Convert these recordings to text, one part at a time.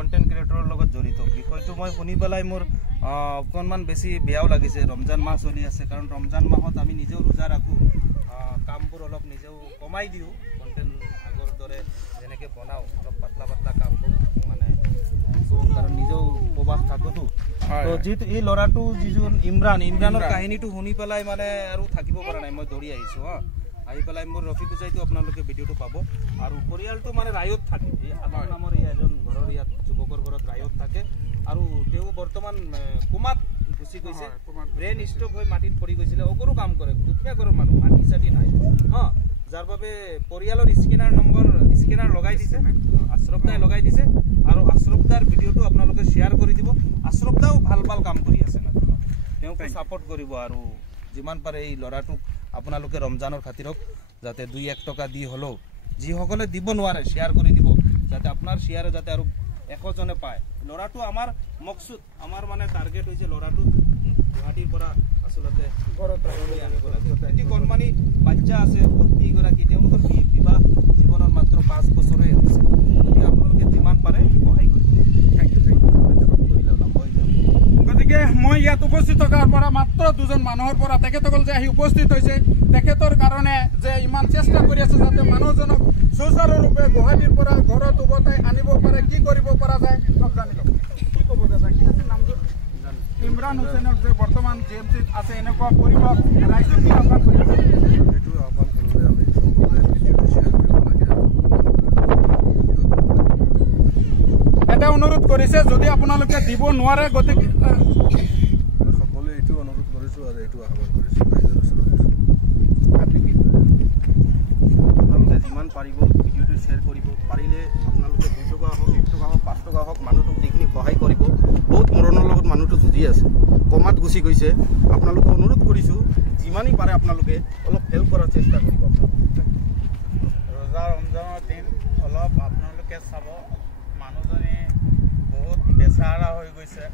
content ক্ৰিয়েটৰৰ লগত জড়িত বিষয়টো মই শুনি পেলাই মোৰ অকণমান বেছি বেয়াও লাগিছে ৰমজান মাহ চলি আছে কাৰণ ৰমজান মাহত আমি নিজেও ৰোজা ৰাখোঁ কামবোৰ অলপ নিজেও কমাই দিওঁ কন্টেন্ট আগৰ দৰে যেনেকৈ বনাওঁ অলপ পাতলা পাতলা কামবোৰ মানে কাৰণ নিজেও উপবাস থাকোঁতো তো যিটো এই ল'ৰাটো যিজন ইমৰানৰ কাহিনীটো শুনি পেলাই মানে আৰু থাকিব পৰা নাই মই দৌৰি আহিছোঁ আহি পেলাই মোৰ ৰফিক উজাইটো আপোনালোকে ভিডিঅ'টো পাব আৰু পৰিয়ালটো মানে ৰায়ত থাকে এই আলম নামৰ এই এজন ঘৰৰ ইয়াত যুৱকৰ ঘৰত ৰায়ত থাকে আৰু তেওঁ বৰ্তমান কোমাত গুচি গৈছে ব্ৰেইন ষ্ট্ৰক হৈ মাটিত পৰি গৈছিলে অকৰো কাম কৰে দুখীয়া ঘৰৰ মানুহ মাটি চাটি নাই যাৰ বাবে পৰিয়ালৰ স্কেনাৰ লগাই দিছে আশ্ৰফ দাই লগাই দিছে আৰু আশ্ৰফ দাৰ ভিডিঅ'টো আপোনালোকে শ্বেয়াৰ কৰি দিব আশ্ৰফ দাও ভাল কাম কৰি আছে না তেওঁক ছাপোৰ্ট কৰিব আৰু যিমান পাৰে এই ল'ৰাটোক আপোনালোকে ৰমজানৰ খাতিৰক যাতে 2-1 টকা দি হ'লেও যিসকলে দিব নোৱাৰে শ্বেয়াৰ কৰি দিব যাতে আপোনাৰ শ্বেয়াৰে যাতে আৰু 100 জনে পায় ল'ৰাটো আমাৰ মকসুদ আমাৰ মানে টাৰ্গেট হৈছে ল'ৰাটো গুৱাহাটীৰ পৰা আচলতে ঘৰত আনিব লাগে এটি কণমানি বাচ্চা আছে ভৰ্তিগৰাকী তেওঁলোকৰ বিবাহ জীৱনৰ মাত্ৰ 5 বছৰেই হৈছে গতিকে আপোনালোকে যিমান পাৰে সহায় কৰিব গতিকে মই ইয়াত উপস্থিত থকাৰ পৰা মাত্ৰ 2জন মানুহৰ পৰা তেখেতসকল যে আহি উপস্থিত হৈছে তেখেতৰ কাৰণে যে ইমান চেষ্টা কৰি আছে যাতে মানুহজনক সুচাৰুৰূপে গুৱাহাটীৰ পৰা ঘৰত উভতাই আনিব পাৰে কি কৰিব পৰা যায় অলপ জানি লওক কি ক'ব দাদা কি আছে নামটো ইমৰান হুছেইনক যে বৰ্তমান জিএমচিত আছে এনেকুৱা পৰিৱেশ ৰাইজক কি আহ্বান কৰিব এইটো আহ্বান কৰিলে আমি ভিডিঅ'টো শ্বেয়াৰ কৰিব লাগে এটা অনুৰোধ কৰিছে যদি আপোনালোকে দিব নোৱাৰে গতিকে সকলোৱে এইটো অনুৰোধ কৰিছোঁ আৰু এইটো আহ্বান কৰিছোঁ ৰাইজৰ ওচৰত আপোনালোকে যিমান পাৰিব ভিডিঅ'টো শ্বেয়াৰ কৰিব পাৰিলে আপোনালোকে 2 টকা হওক 1 টকা হওক 5 টকা হওক মানুহটোক যিখিনি সহায় কৰিব বহুত মৰণৰ লগত মানুহটো যুঁজি আছে কমাত গুচি গৈছে আপোনালোকে অনুৰোধ কৰিছোঁ যিমানেই পাৰে আপোনালোকে অলপ হেল্প কৰাৰ চেষ্টা কৰিব ৰোজা ৰমজানৰ দিন অলপ আপোনালোকে চাব মানুহজনী বহুত বেচাৰা হৈ গৈছে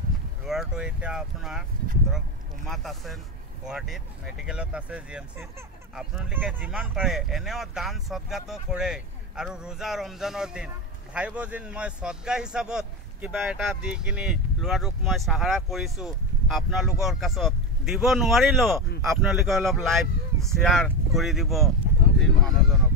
ল'ৰাটো এতিয়া আপোনাৰ ধৰক কোমাত আছে গুৱাহাটীত মেডিকেলত আছে জিএমচিত আপোনালোকে যিমান পাৰে এনেও দান সদগাটো কৰে আৰু ৰোজা ৰমজানৰ দিন ভাবিব যেন মই সদগা হিচাপত কিবা এটা দি কিনি ল'ৰাটোক মই সাহাৰা কৰিছোঁ আপোনালোকৰ কাছত দিব নোৱাৰিলেও আপোনালোকে অলপ লাইভ শ্বেয়াৰ কৰি দিব মানুহজনক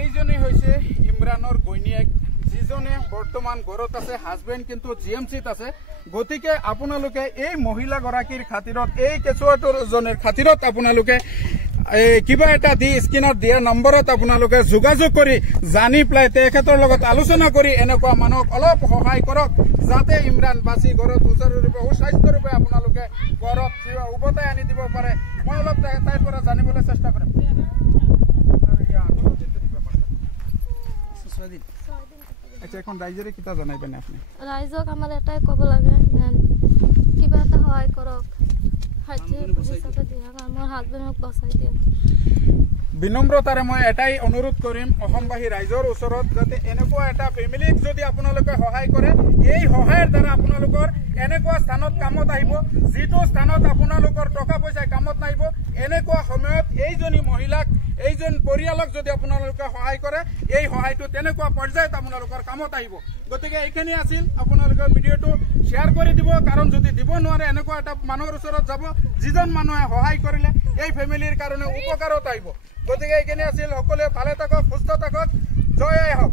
এইজনে হৈছে ইমৰানৰ ঘৈণীয়েক যিজনে বৰ্তমান ঘৰত আছে হাজবেণ্ড কিন্তু জিএমচিত আছে গতিকে আপোনালোকে এই মহিলাগৰাকীৰ খাতিৰত এই কেঁচুৱাটোজনৰ খাতিৰত আপোনালোকে কিবা এটা দি স্ক্ৰীনত দিয়া নম্বৰত আপোনালোকে যোগাযোগ কৰি জানি পেলাই তেখেতৰ লগত আলোচনা কৰি এনেকুৱা মানুহক অলপ সহায় কৰক যাতে ইমৰান বাচি ঘৰত সুচাৰুৰূপে সুস্বাস্থ্যৰূপে আপোনালোকে ঘৰত উভতাই আনি দিব পাৰে মই অলপ তাইৰ পৰা জানিবলৈ চেষ্টা কৰিম আচ্ছা এখন ৰাইজৰে কিতা জনাইবেনে আপুনি ৰাইজক আমাৰ এটাই ক'ব লাগে যেন কিবা এটা সহায় কৰক বিনম্ৰতাৰে মই এটাই অনুৰোধ কৰিম অসমবাসী ৰাইজৰ ওচৰত যাতে এনেকুৱা এটা ফেমিলিক যদি আপোনালোকে সহায় কৰে এই সহায়ৰ দ্বাৰা আপোনালোকৰ এনেকুৱা স্থানত কামত আহিব যিটো স্থানত আপোনালোকৰ টকা পইচা কামত নাহিব এনেকুৱা সময়ত এইজনী মহিলাক এইজন পৰিয়ালক যদি আপোনালোকে সহায় কৰে এই সহায়টো তেনেকুৱা পৰ্যায়ত আপোনালোকৰ কামত আহিব গতিকে এইখিনি আছিল আপোনালোকে ভিডিঅ'টো শ্বেয়াৰ কৰি দিব কাৰণ যদি দিব নোৱাৰে এনেকুৱা এটা মানুহৰ ওচৰত যাব যিজন মানুহে সহায় কৰিলে এই ফেমিলিৰ কাৰণে উপকাৰত আহিব গতিকে এইখিনি আছিল সকলোৱে ভালে থাকক সুস্থ থাকক জয় আই হওক